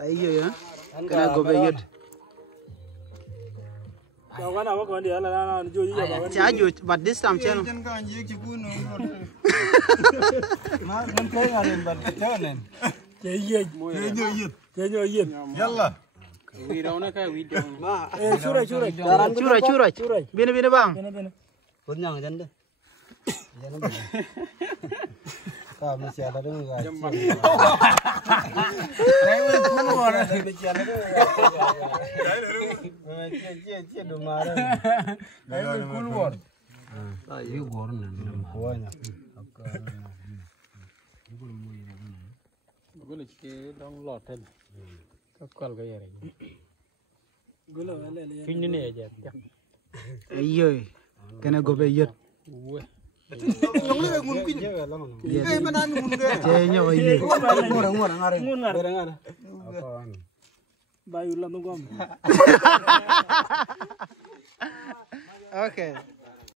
Ayo ya. Kena gobe yut. Chaju, but this time channel. Yalla. Curah. Bini bang. Punyang janda. Kau masih ada dong guys. Saya pun orang masih ada dong. Cie domara. Saya pun keluar. Ayo goreng nama kuahnya. Gula cike dong loten. Kakal gaya lagi. Gula lele. Fini ni aja. Ayo. Kena gobe yut. Wah. Yang ni ngun pin. Mana ngun ke? Jenya ini. Ngar. Apaan? Bayu lah nunggu. Okay.